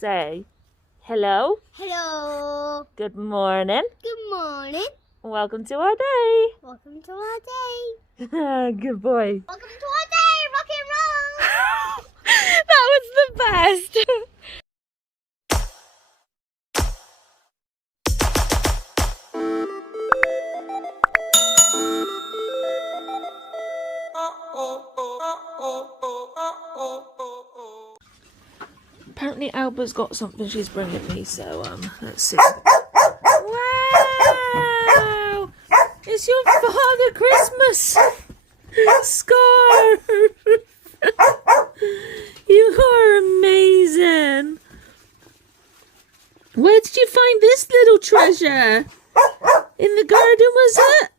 Say hello. Hello. Good morning. Good morning. Welcome to our day. Welcome to our day. Good boy. Welcome to our day. Rock and roll. That was the best. Apparently Alba's got something she's bringing me, so let's see. Wow! It's your Father Christmas scarf! You are amazing! Where did you find this little treasure? In the garden, was it?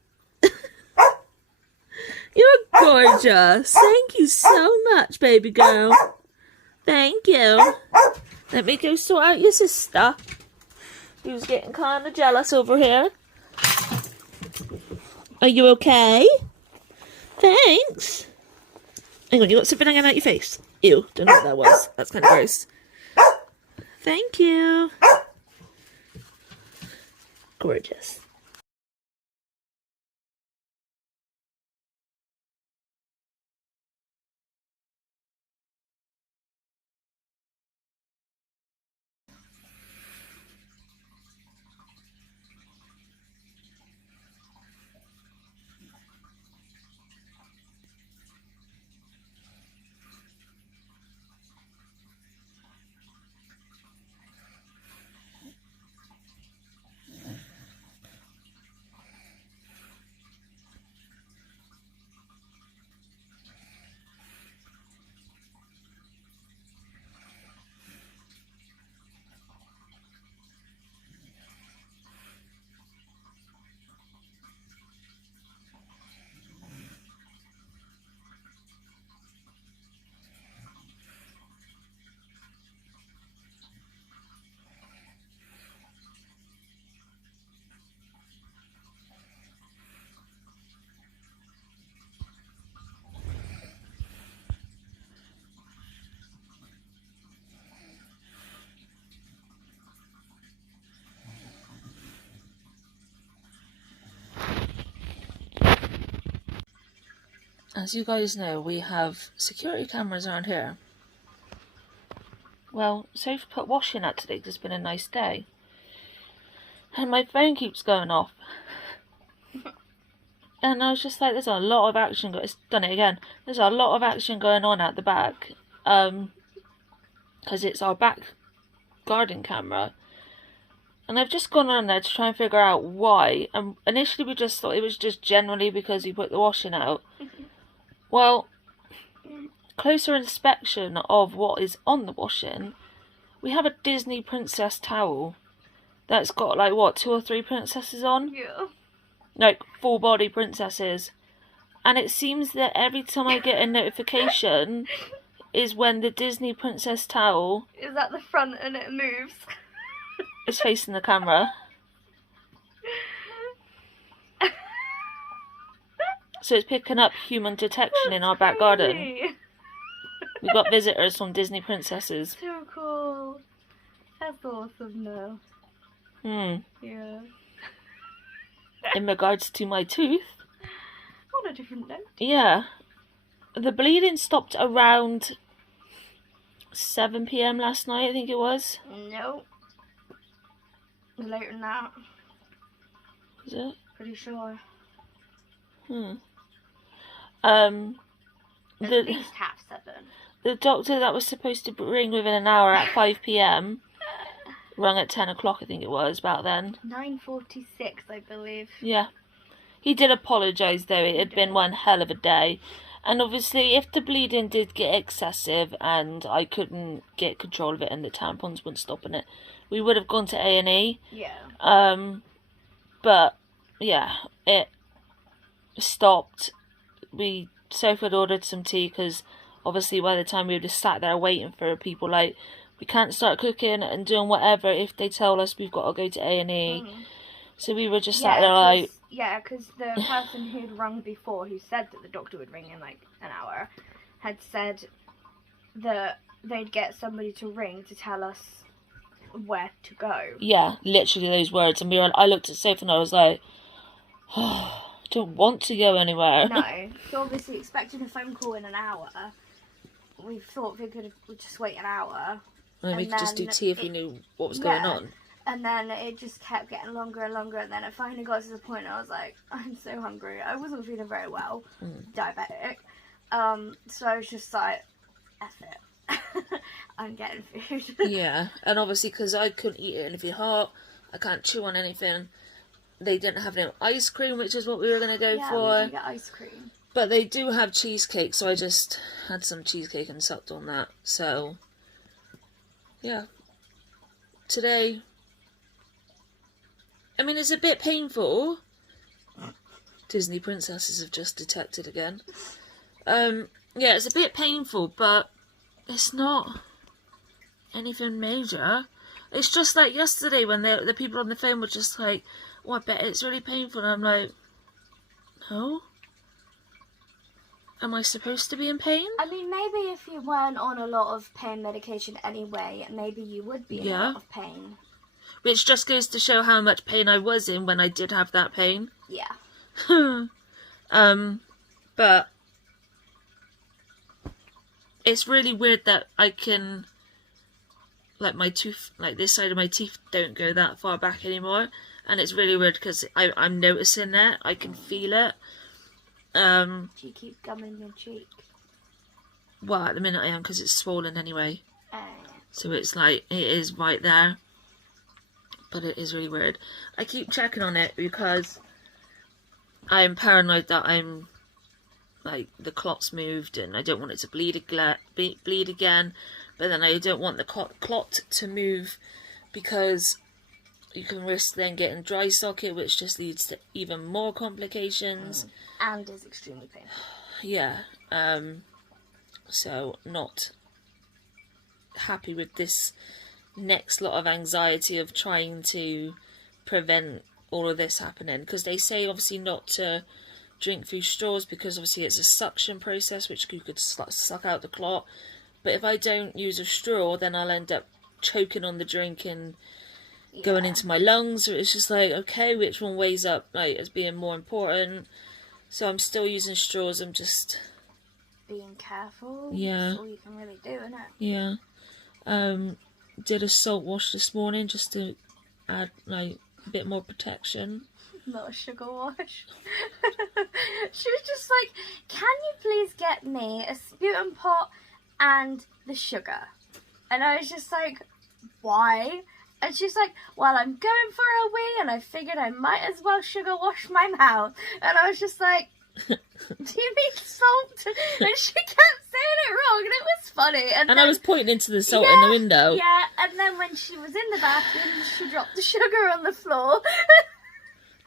You're gorgeous. Thank you so much, baby girl. Thank you. Let me go sort out your sister, who's getting kind of jealous over here. Are you okay? Thanks. Hang on, you got something hanging out your face. Ew, don't know what that was. That's kind of gross. Thank you. Gorgeous. As you guys know, we have security cameras around here. Well, Sophie put washing out today because it's been a nice day. And my phone keeps going off. And I was just like, there's a lot of action. It's done it again. There's a lot of action going on at the back. Because it's our back garden camera. And I've just gone on there to try and figure out why. And initially we just thought it was just generally because he put the washing out. Well, closer inspection of what is on the washing, we have a Disney princess towel that's got like what, 2 or 3 princesses on? Yeah. Like full body princesses. And it seems that every time I get a notification is when the Disney princess towel is at the front and it moves. is facing the camera. So it's picking up human detection in our back garden. We've got visitors from Disney princesses. So cool. That's awesome though. Yeah. In regards to my tooth. On a different note. Yeah. The bleeding stopped around 7 PM last night, I think it was. Nope. It was later than that. Was it? Pretty sure. At least half 7. The doctor that was supposed to ring within an hour at 5 PM rung at 10 o'clock, I think it was, about then. 9:46, I believe. Yeah. He did apologise though, it had been one hell of a day. And obviously if the bleeding did get excessive and I couldn't get control of it and the tampons weren't stopping it, we would have gone to A&E. Yeah. But yeah, it stopped. Sophie had ordered some tea because obviously by the time we were just sat there waiting for people, like, we can't start cooking and doing whatever if they tell us we've got to go to A&E. So we were just sat there like... Yeah, because the person who'd rung before, who said that the doctor would ring in like an hour, had said that they'd get somebody to ring to tell us where to go. Yeah, literally those words. And I looked at Sophie and I was like, oh, I don't want to go anywhere. No. So obviously expecting a phone call in an hour. We thought we could just wait an hour. And we could just do tea if we knew what was going on. And then it just kept getting longer and longer, and then it finally got to the point I was like, I'm so hungry. I wasn't feeling very well, diabetic. So I was just like, F it. I'm getting food. Yeah, and obviously because I couldn't eat anything hot, I can't chew on anything. They didn't have no ice cream, which is what we were going to go for. Yeah, we get ice cream. But they do have cheesecake, so I just had some cheesecake and sucked on that. So, yeah. Today, I mean, it's a bit painful. Disney princesses have just detected again. Yeah, it's a bit painful, but it's not anything major. It's just like yesterday when the people on the phone were just like, oh, I bet it's really painful. And I'm like, no. Am I supposed to be in pain? I mean, maybe if you weren't on a lot of pain medication anyway, maybe you would be in a lot of pain. Which just goes to show how much pain I was in when I did have that pain. Yeah. But it's really weird that I can, like, my tooth, like this side of my teeth don't go that far back anymore. And it's really weird because I'm noticing it. I can feel it. Do you keep gum in your cheek? Well, at the minute I am because it's swollen anyway. So it's like, it is right there. But it is really weird. I keep checking on it because I'm paranoid that I'm, like, the clot's moved and I don't want it to bleed again. But then I don't want the clot to move because you can risk then getting dry socket, which just leads to even more complications. And is extremely painful. Yeah. So not happy with this next lot of anxiety of trying to prevent all of this happening. Because they say obviously not to drink through straws because obviously it's a suction process which you could suck out the clot. But if I don't use a straw, then I'll end up choking on the drink and going into my lungs. So it's just like, okay, which one weighs up like as being more important? So I'm still using straws. I'm just being careful. Yeah. That's all you can really do, isn't it? Yeah. Did a salt wash this morning just to add like a bit more protection. Not a sugar wash. She was just like, can you please get me a sputum pot and the sugar? And I was just like, why? And she's like, well, I'm going for a wee and I figured I might as well sugar wash my mouth. And I was just like, do you mean salt? And she kept saying it wrong and it was funny. And then, I was pointing into the salt in the window. Yeah, and then when she was in the bathroom, she dropped the sugar on the floor.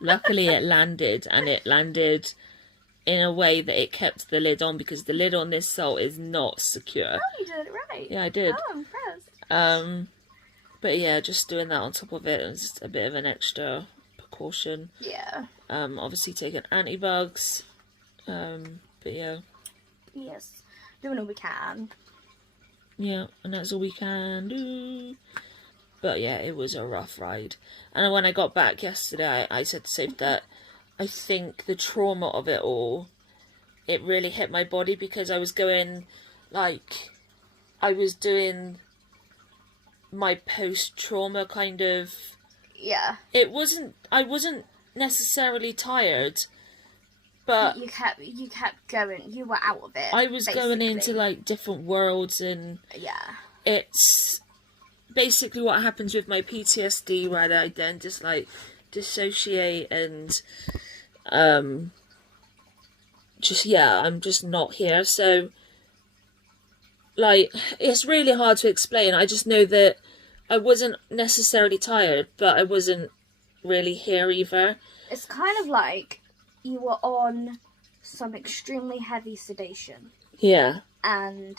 Luckily it landed, and it landed in a way that it kept the lid on, because the lid on this salt is not secure. Oh, you did it right. Yeah, I did. Oh, I'm impressed. But yeah, just doing that on top of it was just a bit of an extra precaution. Yeah. Obviously taking anti-bugs. But yeah. Yes. Doing all we can. Yeah, and that's all we can do. But yeah, it was a rough ride. And when I got back yesterday, I said to Sophie that I think the trauma of it all, it really hit my body, because I was going, like, I was doing my post-trauma kind of... Yeah. I wasn't necessarily tired, but... You kept going, you were out of it. I was basically going into, like, different worlds, and... Yeah. It's basically what happens with my PTSD, where I then just, like, dissociate and... just, yeah, I'm just not here, so... Like, it's really hard to explain. I just know that I wasn't necessarily tired, but I wasn't really here either. It's kind of like you were on some extremely heavy sedation. Yeah. And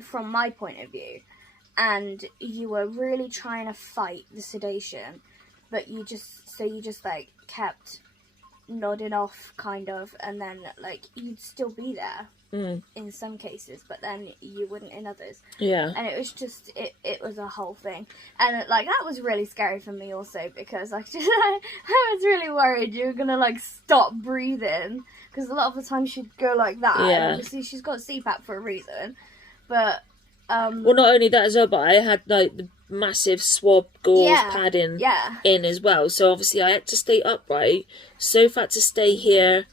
from my point of view, and you were really trying to fight the sedation, but you just like kept nodding off kind of, and then like you'd still be there. in some cases, but then you wouldn't in others. Yeah. And it was just, it was a whole thing. And like, that was really scary for me also, because I was really worried you were going to like stop breathing, because a lot of the time she'd go like that. Yeah. And obviously she's got CPAP for a reason. But, well, not only that as well, but I had like the massive swab gauze padding in as well. So obviously I had to stay upright. Sophie had to stay here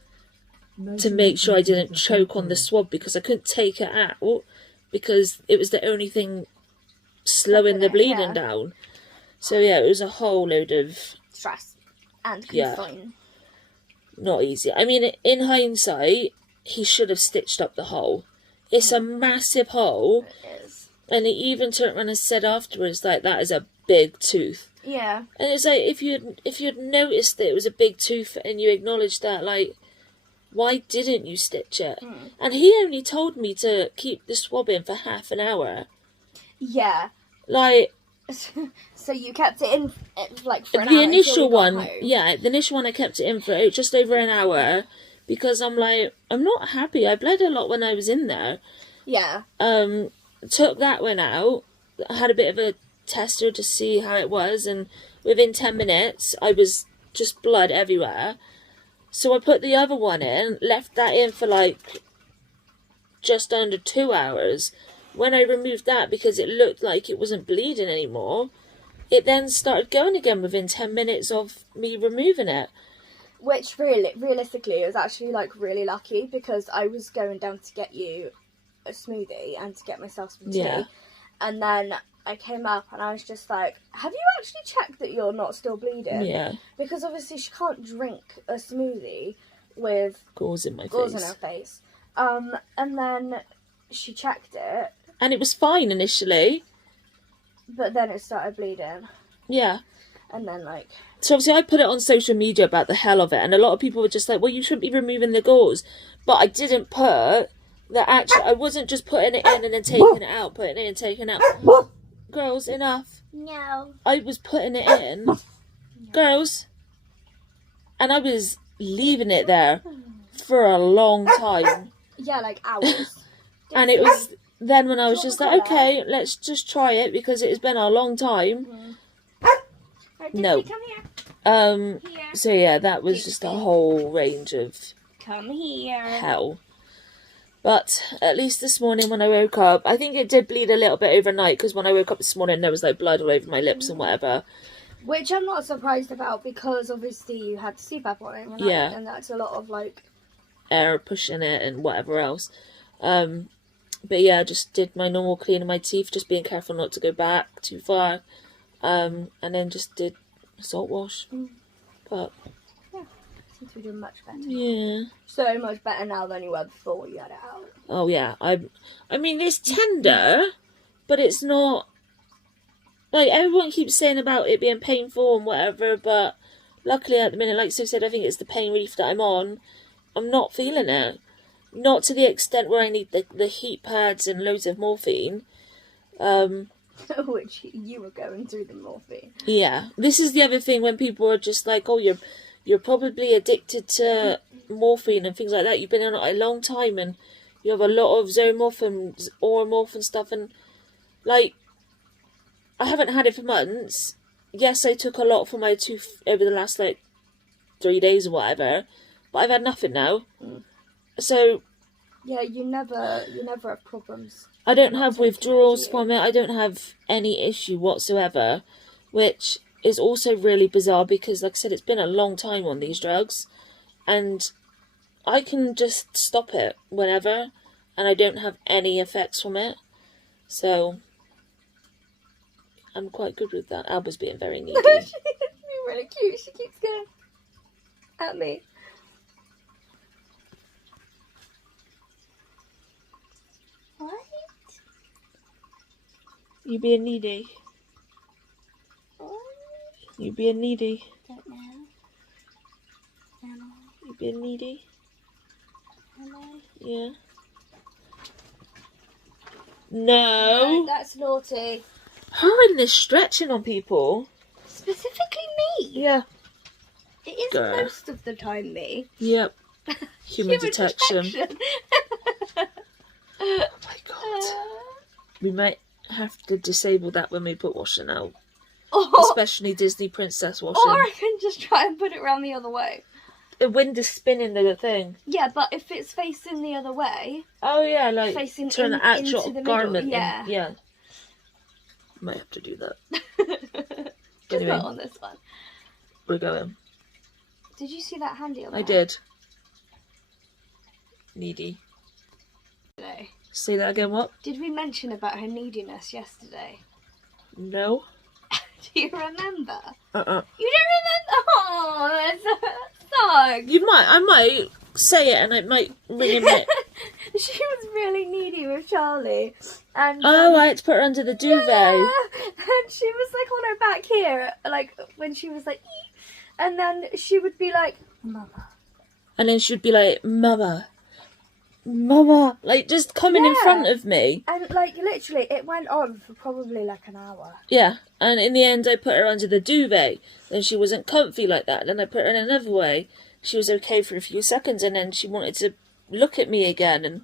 to make sure I didn't choke on the swab, because I couldn't take it out, because it was the only thing slowing the bleeding down. So yeah, it was a whole load of stress and concern. Not easy. I mean, in hindsight, he should have stitched up the hole. It's a massive hole. It is. And he even turned around and said afterwards, like, that is a big tooth. Yeah. And it's like, if you'd noticed that it was a big tooth and you acknowledged that, like, why didn't you stitch it? And he only told me to keep the swab in for half an hour. Yeah. Like... So you kept it in, like, for an hour? The initial one, the initial one I kept it in for just over an hour, because I'm like, I'm not happy. I bled a lot when I was in there. Yeah. Took that one out. I had a bit of a tester to see how it was, and within 10 minutes, I was just blood everywhere. So I put the other one in, left that in for like just under 2 hours. When I removed that, because it looked like it wasn't bleeding anymore, it then started going again within 10 minutes of me removing it. Which realistically was actually like really lucky, because I was going down to get you a smoothie and to get myself some tea. Yeah. And then I came up and I was just like, have you actually checked that you're not still bleeding? Yeah. Because obviously she can't drink a smoothie with gauze in my gauze face. in her face. And then she checked it. And it was fine initially. But then it started bleeding. Yeah. And then like... So obviously I put it on social media about the hell of it, and a lot of people were just like, well, you shouldn't be removing the gauze. But I didn't put that actually, I wasn't just putting it in and then taking it out, putting it in and taking it out. Girls, enough. No. I was putting it in. Girls. And I was leaving it there for a long time. Yeah, like hours. And it was then when I was just like, okay, let's just try it, because it has been a long time. No. Here. So yeah, that was just a whole range of Come here. hell. But at least this morning when I woke up, I think it did bleed a little bit overnight, because when I woke up this morning there was like blood all over my lips and whatever. Which I'm not surprised about, because obviously you had CPAP on it, and that's a lot of like air pushing it and whatever else. But yeah, I just did my normal cleaning my teeth, just being careful not to go back too far. And then just did a salt wash. But yeah, seems to be doing much better. Yeah. So much better now than you were before you had it out. Oh yeah, I mean it's tender, but it's not like everyone keeps saying about it being painful and whatever, but luckily at the minute, like Sophie said, I think it's the pain relief that I'm on. I'm not feeling it. Not to the extent where I need the heat pads and loads of morphine. Which you were going through the morphine. Yeah. This is the other thing when people are just like, oh, you're probably addicted to morphine and things like that. You've been on it a long time and you have a lot of Zomorph and Oromorph and stuff. And, like, I haven't had it for months. Yes, I took a lot for my tooth over the last, like, 3 days or whatever. But I've had nothing now. So... yeah, you never have problems. I don't have withdrawals from it. I don't have any issue whatsoever, which is also really bizarre because, like I said, it's been a long time on these drugs, and I can just stop it whenever, and I don't have any effects from it. So I'm quite good with that. Alba's being very needy. She's being really cute. She keeps going at me. What? You being needy? What? You being needy? Don't know. Am I? You being needy? Am I? Yeah. No. That's naughty. Horrendous stretching on people. Specifically me. Yeah. It is Girl. most of the time me. Yep. Human detection. Oh my god. We might have to disable that when we put washing out. Especially Disney Princess washing. Or I can just try and put it around the other way. The wind is spinning the thing. Yeah, but if it's facing the other way... Oh yeah, like facing turn the actual into the garment middle. Yeah. in. Yeah. Might have to do that. Just Anyway. not on this one. We're going. Did you see that handy on I there? did. Needy. Today? Say that again, what? Did we mention about her neediness yesterday? No. Do you remember? Uh-uh. You don't remember? Oh, that's so... You might. I might say it and it might ring a bit. She was really needy with Charlie. And, Oh, I had to put her under the duvet. Yeah. And she was like on her back here, like when she was like, eek, and then she would be like, Mama. And then she'd be like, Mama. Mama. Like, just coming in front of me. And like, literally, it went on for probably like an hour. Yeah. And in the end, I put her under the duvet. Then she wasn't comfy like that. Then I put her in another way. She was okay for a few seconds, and then she wanted to look at me again. And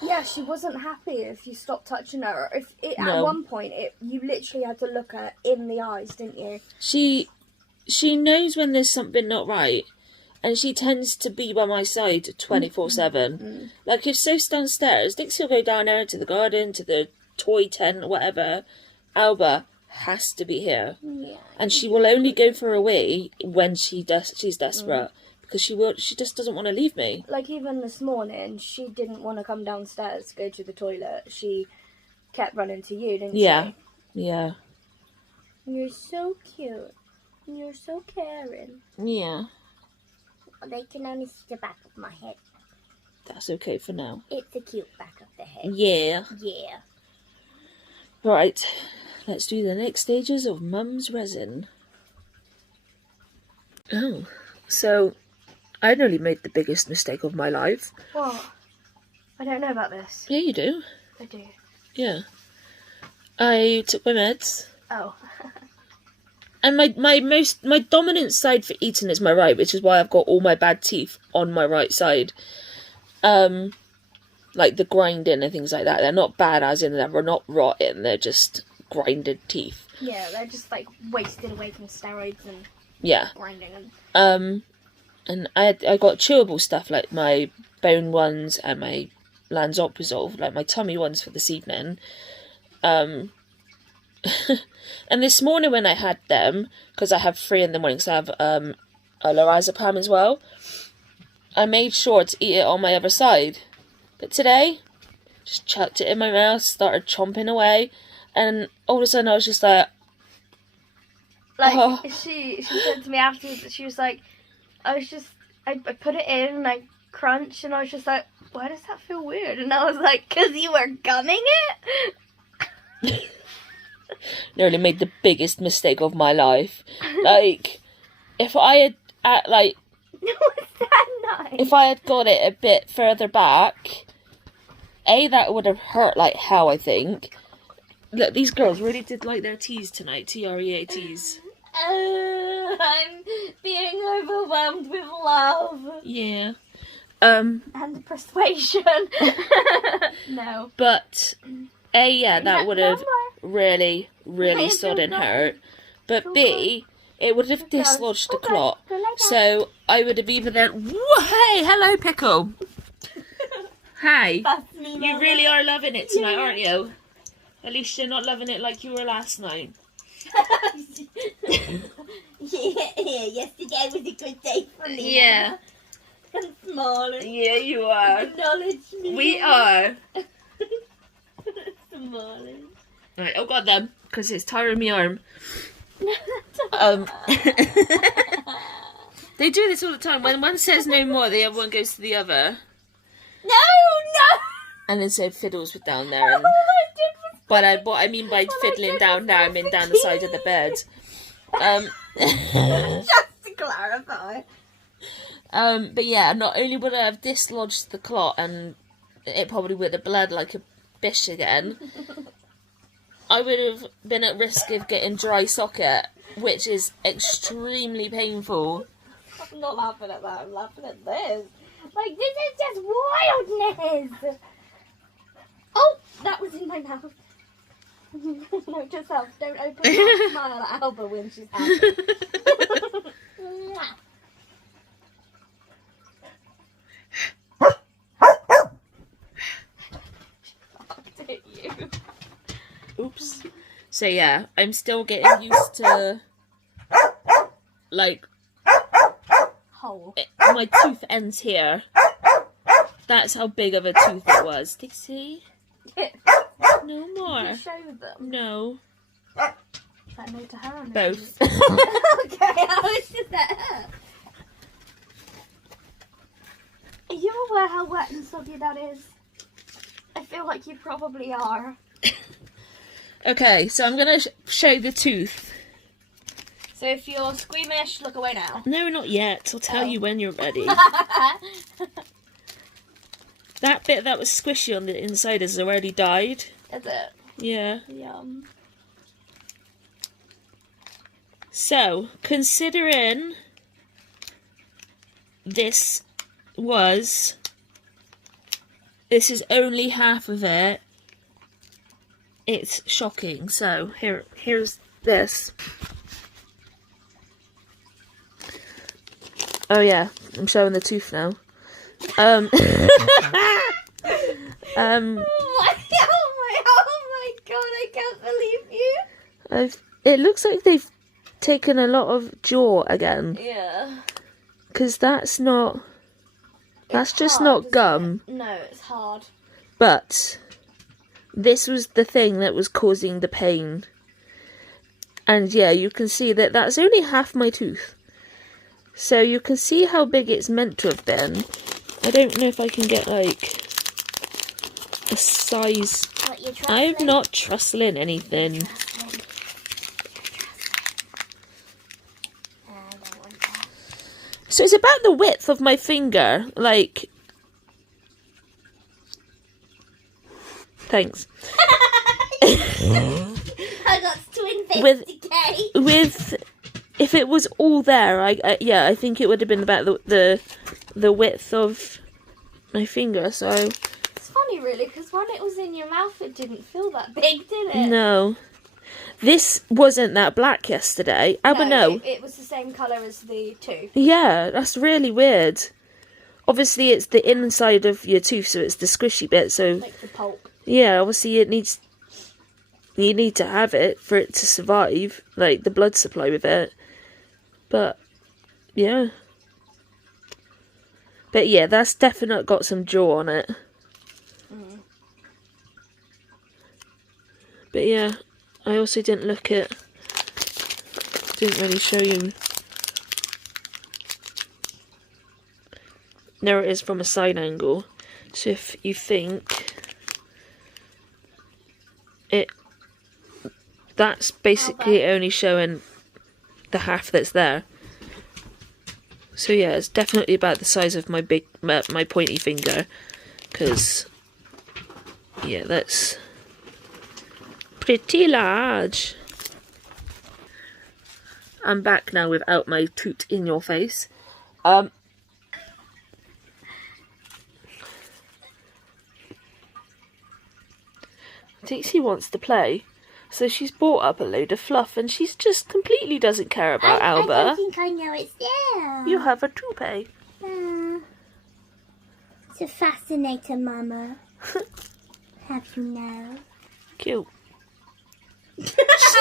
yeah, she wasn't happy if you stopped touching her. If it, No. At one point, you literally had to look her in the eyes, didn't you? She knows when there's something not right. And she tends to be by my side 24/7. Like, if Soph's downstairs, Dixie will go down there to the garden, to the toy tent, whatever. Alba has to be here. Yeah. And she will only go for a wee when she's desperate. Because she just doesn't want to leave me. Like, even this morning, she didn't want to come downstairs to go to the toilet. She kept running to you, didn't Yeah. she? Yeah. You're so cute. You're so caring. Yeah. They can only see the back of my head. That's okay for now. It's a cute back of the head. Yeah. Yeah. Right. Let's do the next stages of Mum's resin. Oh. So, I nearly made the biggest mistake of my life. What? I don't know about this. Yeah, you do. I do. Yeah. I took my meds. Oh. And my dominant side for eating is my right, which is why I've got all my bad teeth on my right side. Like the grinding and things like that. They're not bad as in they're not rotten, they're just grinded teeth. Yeah, they're just like wasted away from steroids and grinding and I got chewable stuff like my bone ones and my lansoprazole, like my tummy ones for this evening. And this morning when I had them, because I have 3 in the morning, because I have a lorazepam as well, I made sure to eat it on my other side. But today, just chucked it in my mouth, started chomping away, and all of a sudden I was just like... She said to me afterwards that she was like, I put it in and I crunched, and I was just like, why does that feel weird? And I was like, because you were gumming it? Nearly made the biggest mistake of my life. Like, if I had, Was that nice? if I had got it a bit further back, that would have hurt like hell, I think. Look, these girls really did like their teas tonight, TREATs. I'm being overwhelmed with love. Yeah. And persuasion. No. But, that would have really, really sudden hurt. But B, it would have dislodged the clot. So I would have either then... Hey, hello, Pickle. Hi. You really are loving it tonight, aren't you? At least you're not loving it like you were last night. Yesterday was a good day for me. Yeah. I'm smiling. Yeah, you are. Acknowledge me. We are. Smiling. Right, I've got them, because it's tiring me arm. They do this all the time. When one says no more, the other one goes to the other. No! And then so fiddles with down there. And, All I did was... but what I mean by fiddling down now, I mean down the side of the bed. Just to clarify. But yeah, not only would I have dislodged the clot and it probably would have bled like a bish again, I would have been at risk of getting dry socket, which is extremely painful. I'm not laughing at that, I'm laughing at this. Like, this is just wildness! Oh, that was in my mouth. Note yourself, don't open your mouth, smile at Alba when she's happy. Oops. So yeah, I'm still getting used to, like, Hole. my tooth ends here. That's how big of a tooth it was. Dixie? No more. You show them. No. Is that no to her or no Both. to you? Okay, I was just at her. Are you aware how wet and soggy that is? I feel like you probably are. Okay, so I'm going to show the tooth. So if you're squeamish, look away now. No, not yet. I'll tell you when you're ready. That bit that was squishy on the inside has already died. Is it? Yeah. Yum. So, considering this is only half of it, it's shocking. So, here's this. Oh yeah, I'm showing the tooth now. Oh my god, I can't believe you. It looks like they've taken a lot of jaw again. Yeah. Because that's just hard, not isn't gum. it? No, it's hard. But this was the thing that was causing the pain. And yeah, you can see that that's only half my tooth. So you can see how big it's meant to have been. I don't know if I can get like a size. What, you're I'm not trustling anything. So it's about the width of my finger, like. Thanks. I got twin face decay. With, if it was all there, I think it would have been about the width of my finger. So it's funny, really, because when it was in your mouth, it didn't feel that big, did it? no, this wasn't that black yesterday. No. It was the same colour as the tooth. Yeah, that's really weird. Obviously, it's the inside of your tooth, so it's the squishy bit. So like the pulp. Yeah, obviously you need to have it for it to survive, like the blood supply with it. But yeah. But yeah, that's definitely got some jaw on it. But yeah, I also didn't really show you. There it is from a side angle. So if you think that's basically only showing the half that's there. So yeah, it's definitely about the size of my my pointy finger, because yeah, that's pretty large. I'm back now without my toot in your face. Dixie wants to play, so she's brought up a load of fluff, and she's just completely doesn't care about Alba. I don't think I know it's there. You have a toupee. It's a fascinator, Mama. Have you know? Cute. She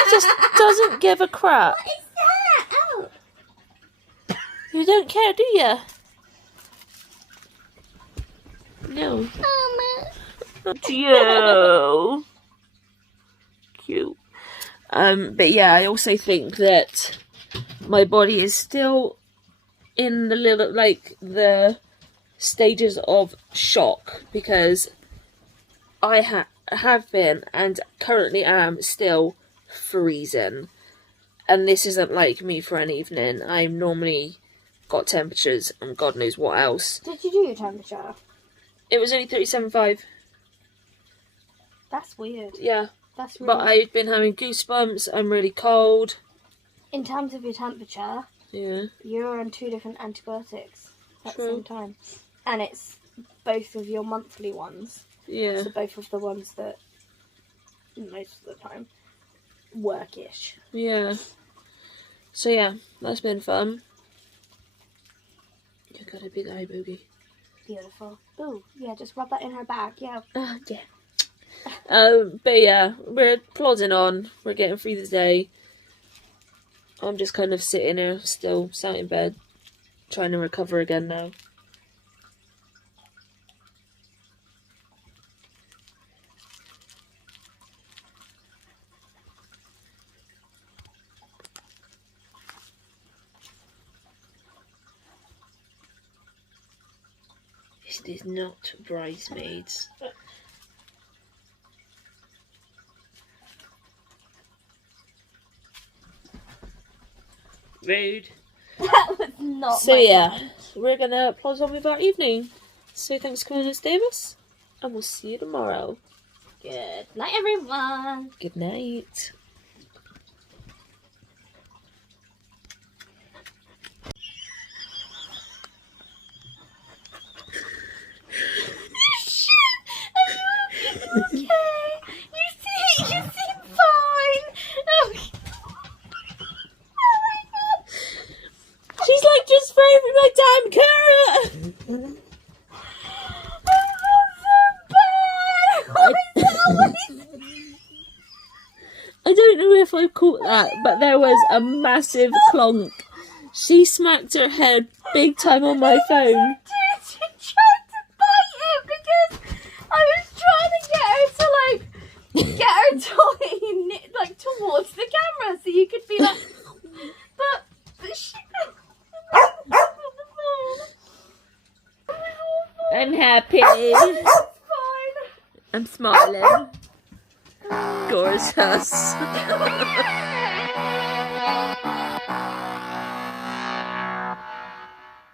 just doesn't give a crap. What is that? Oh. You don't care, do you? No. Mama. Joe. Cute. But yeah, I also think that my body is still in the stages of shock, because I have been and currently am still freezing, and this isn't like me for an evening. I've normally got temperatures and God knows what else. Did you do your temperature? It was only 37.5. That's weird. Yeah. That's really But I've been having goosebumps. I'm really cold. In terms of your temperature, Yeah. you're on 2 different antibiotics at True. the same time. And it's both of your monthly ones. Yeah. So both of the ones that most of the time work-ish. Yeah. So yeah, that's been fun. You got a big eye boogie. Beautiful. Oh, yeah, just rub that in her bag, yeah. Yeah. But yeah, we're plodding on. We're getting through the day. I'm just kind of sitting here, still sat in bed, trying to recover again now. This is not Bridesmaids. Rude. That was not So my yeah, plan. we're gonna plod on with our evening. So thanks for coming and stay with us, and we'll see you tomorrow. Good night, everyone. Good night. Okay, you seem fine. Okay. Oh my god. She's like, just throw me my damn carrot! I don't know if I caught that, but there was a massive clonk. She smacked her head big time on my phone. She tried to bite it because I was trying to get her to get her toy like towards the camera so you could be like, but she. I'm happy. Fine. I'm smiling. Gorgeous.